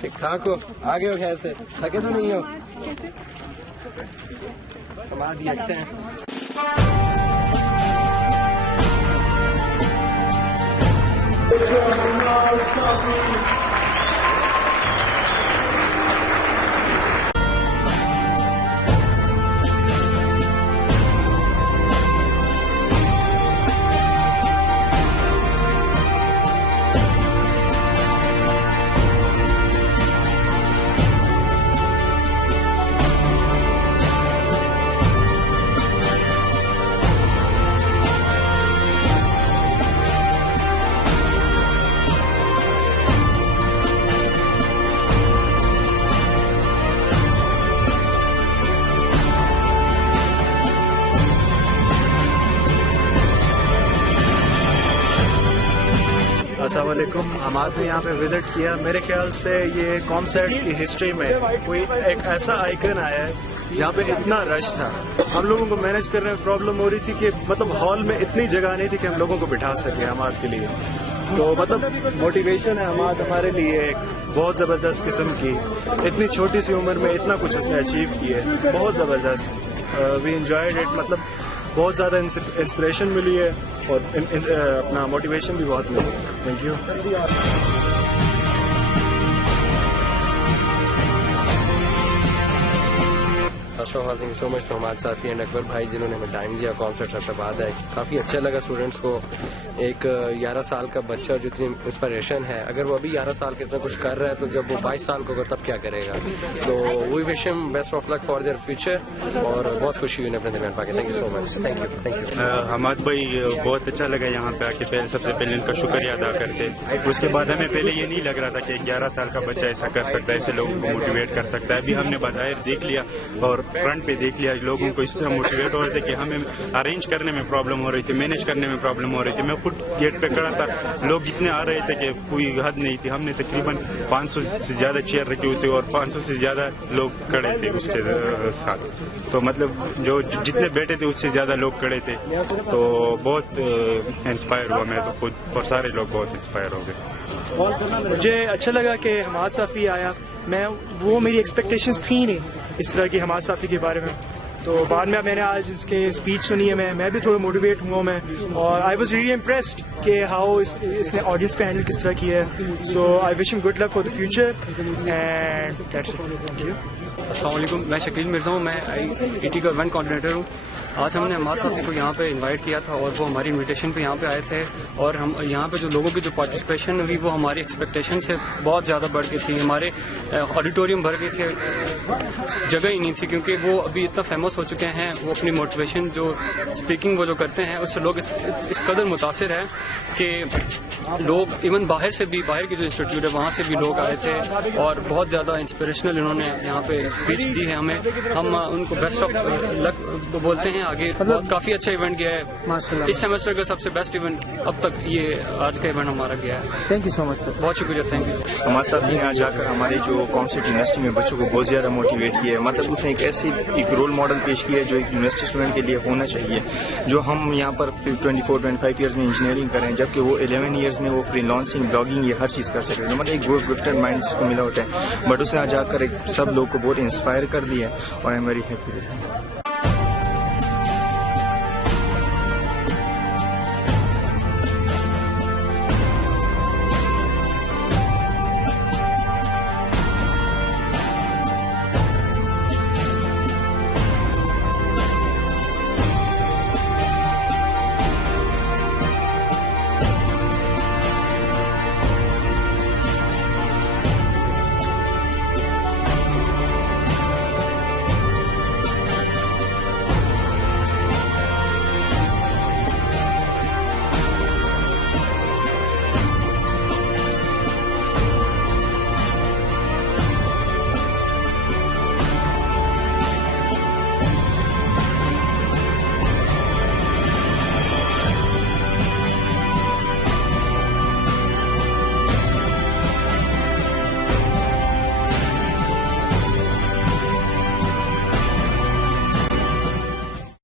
ठीक ठाक हो? आगे हो खैर से? थके तो नहीं हो? हमारी अच्छे हैं। अस्सलाम वालेकुम। हमाद ने यहाँ पे विजिट किया। मेरे ख्याल से ये कॉन्सर्ट्स की हिस्ट्री में कोई एक ऐसा आइकन आया है जहाँ पे इतना रश था। हम लोगों को मैनेज करने में प्रॉब्लम हो रही थी कि मतलब हॉल में इतनी जगह नहीं थी कि हम लोगों को बिठा सके हमाद के लिए। तो मतलब मोटिवेशन है हमाद हमारे लिए एक बहुत ज़बरदस्त किस्म की। इतनी छोटी सी उम्र में इतना कुछ उसने अचीव किया है, बहुत ज़बरदस्त। We enjoyed it. मतलब बहुत ज़्यादा इंस्पिरेशन मिली है और अपना मोटिवेशन भी बहुत मिली। Thank you. First of all thank you so much to Hammad Safi and Akbar भाई जिन्होंने हमें टाइम दिया कॉन्सर्ट सबसे बाद है। काफ़ी अच्छा लगा स्टूडेंट्स को। एक 11 साल का बच्चा जितनी इंस्पिरेशन है, अगर वो अभी 11 साल के इतना कुछ कर रहा है तो जब वो 22 साल का होगा तब क्या करेगा। तो we wish him best of luck for their future और बहुत खुशी हुई अपने दरमियान पाके। Thank you so much. Thank you. Hammad भाई बहुत अच्छा लगा यहाँ पे आके। पहले सबसे पहले इनका शुक्रिया अदा करते। उसके बाद हमें पहले ये नहीं लग रहा था कि 11 साल का बच्चा ऐसा कर सकता है, ऐसे लोगों को मोटिवेट कर सकता है। अभी हमने बाहर देख लिया और फ्रंट पे देख लिया, लोगों को इस तरह मोटिवेट हो रहे थे कि हमें अरेंज करने में प्रॉब्लम हो रही थी, मैनेज करने में प्रॉब्लम हो रही थी। मैं खुद गेट पे खड़ा था, लोग इतने आ रहे थे कि कोई हद नहीं थी। हमने तकरीबन 500 से ज्यादा चेयर रखी हुई थी और 500 से ज्यादा लोग खड़े थे उसके साथ। तो मतलब जो जितने बैठे थे उससे ज्यादा लोग खड़े थे। तो बहुत इंस्पायर हुआ मैं तो खुद, और सारे लोग बहुत इंस्पायर हो गए। मुझे अच्छा लगा कि हमाद साफी आया। वो मेरी एक्सपेक्टेशंस थी नहीं इस तरह की हमाद साफी के बारे में। तो बाद में मैंने आज इसके स्पीच सुनी है, मैं भी थोड़ा मोटिवेट हुआ मैं। और आई वॉज रियली इम्प्रेस्ड कि हाउ इसने ऑडियंस को हैंडल किस तरह किया है। So I wish him good luck for the future and that's it. Thank you. अस्सलाम वालेकुम। मैं शकील मिर्ज़ा हूँ। मैं IIT का 1 कोऑर्डिनेटर हूँ। आज हमने हमाद साफी को यहाँ पे इनवाइट किया था और वो हमारी इनविटेशन पे यहाँ पे आए थे। और हम यहाँ पे जो लोगों की जो पार्टिसिपेशन हुई वो हमारी एक्सपेक्टेशन से बहुत ज़्यादा बढ़ गई थी। हमारे ऑडिटोरियम भर गए थे, जगह ही नहीं थी, क्योंकि वो अभी इतना फेमस हो चुके हैं। वो अपनी मोटिवेशन जो स्पीकिंग वो जो करते हैं उससे लोग इस कदर मुतासिर है कि लोग इवन बाहर से भी, बाहर की जो इंस्टीट्यूट है वहाँ से भी लोग आए थे और बहुत ज़्यादा इंस्पिरेशनल इन्होंने यहाँ पे स्पीच दी है हमें। हम उनको बेस्ट ऑफ लक बोलते हैं। आगे काफ़ी अच्छा इवेंट गया है। इस सेमेस्टर का सबसे बेस्ट इवेंट अब तक ये आज का इवेंट हमारा गया है। Thank you so much sir. बहुत शुक्रिया। Thank you. हमारे साथ यहाँ जाकर हमारे जो कॉन्सर्ट यूनिवर्सिटी में बच्चों को बहुत ज़्यादा मोटिवेट किया है। मतलब उसने एक ऐसी एक रोल मॉडल पेश किया है जो एक यूनिवर्सिटी स्टूडेंट के लिए होना चाहिए। जो हम यहाँ पर 24-25 ईयर्स में इंजीनियरिंग करें, जबकि वो 11 ईयर्स में वो फ्रीलांसिंग, ब्लॉगिंग, ये हर चीज़ कर सके। मतलब एक गिफ्टेड माइंड जिसको मिला होता है, बट उसने आज जाकर सब लोग को बहुत इंस्पायर कर दिया है और आई एम वेरी हैप्पी।